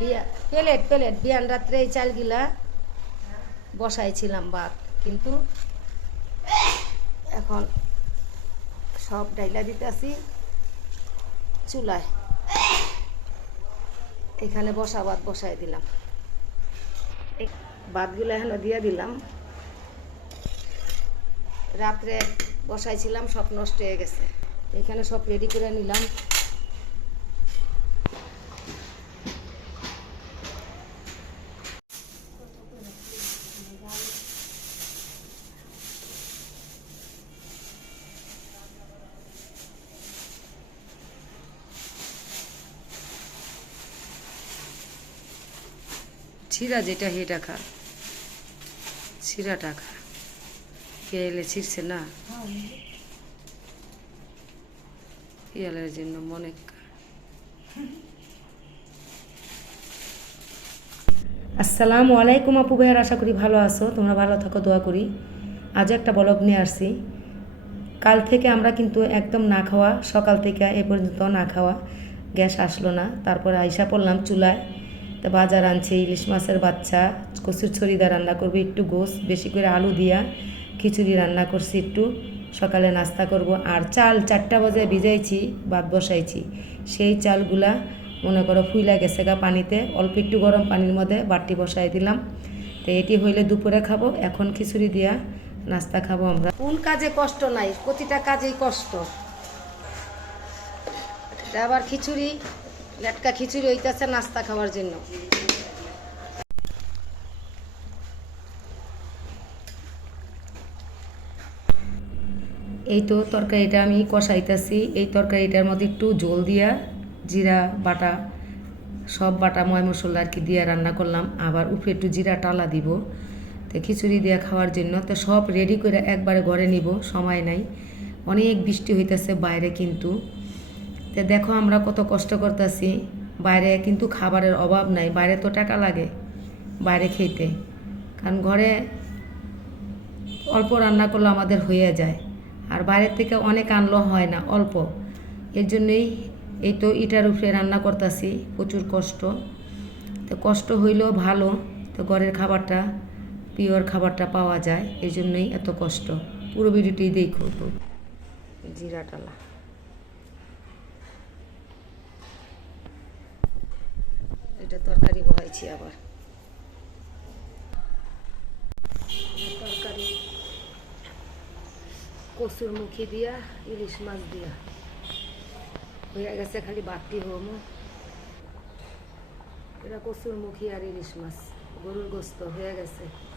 বিয়া, plate plate বিয়ান রাত্রে এই চালগুলা বসাইছিলাম ভাত কিন্তু এখন সব ডাইলা দিতেছি চুলায়। এখানে বসা ভাত বসাই দিলাম। ভাতগুলো এখানে দিয়ে দিলাম। রাত্রে বসাইছিলাম, সব নষ্ট হয়ে গেছে। এখানে সব রেডি করে নিলাম। ছিঁড়া যেটা হেটা খা ছিঁড়াটা খা এলে ছিঁড়ছে না? ইয়ালের জন্য মনে আসসালামু আলাইকুম আপু ভাইয়ের, আশা করি ভালো আছো। তোমরা ভালো থাকো, দোয়া করি। আজ একটা ব্লগ নিয়ে আসছি। কাল থেকে আমরা কিন্তু একদম না খাওয়া, সকাল থেকে এ পর্যন্ত না খাওয়া। গ্যাস আসলো না। তারপরে আইসা পড়লাম চুলায়। তো বাজার আনছে, ইলিশ মাছের বাচ্চা, কচুর ছড়িদা রান্না করব, একটু গোস, বেশি করে আলু দিয়া খিচুড়ি রান্না করছি একটু। সকালে নাস্তা করব। আর চাল চারটা বাজে ভিজাইছি, ভাত বসাইছি। সেই চালগুলা মনে করো ফুইলা গেছে গা পানিতে, অল্প একটু গরম পানির মধ্যে বাটি বসাই দিলাম। তো এটি হইলে দুপুরে খাব, এখন খিচুড়ি দিয়া নাস্তা খাব আমরা। কোন কাজে কষ্ট নাই, প্রতিটা কাজেই কষ্ট। আবার খিচুড়ি লেটকা খিচুড়ি হইতেছে, নাস্তা খাওয়ার জন্য। এই তো তরকারিটা আমি কষাইতেছি। এই তরকারিটার মধ্যে একটু জল দিয়া, জিরা, বাটা, সব বাটা ময় মশলা আর কি দিয়ে রান্না করলাম। আবার উপরে একটু জিরা টালা দিব। তো খিচুড়ি দিয়ে খাওয়ার জন্য তো সব রেডি করে একবারে ঘরে নিব, সময় নাই। অনেক বৃষ্টি হইতেছে বাইরে কিন্তু। তো দেখো আমরা কত কষ্ট করতেছি। বাইরে কিন্তু খাবারের অভাব নাই, বাইরে তো টাকা লাগে বাইরে খেতে কারণ ঘরে অল্প রান্না করলে আমাদের হয়ে যায়। আর বাইরের থেকে অনেক আনলো হয় না, অল্প। এর জন্যই এই তো ইটার উপরে রান্না করতেছি, প্রচুর কষ্ট। তো কষ্ট হইলেও ভালো, তো ঘরের খাবারটা, পিওর খাবারটা পাওয়া যায় এই জন্যই এত কষ্ট। পুরো ভিডিওটি দেখো। তো এটা তরকারি বহাইছি আবার। তরকারি। কচুর মুখি দিয়া, ইলিশ মাছ দিয়া। হয়ে গেছে খালি বাতি হোমো। এটা কচুর মুখি আর ইলিশ মাছ। গরুর গোস্ত হয়ে গেছে।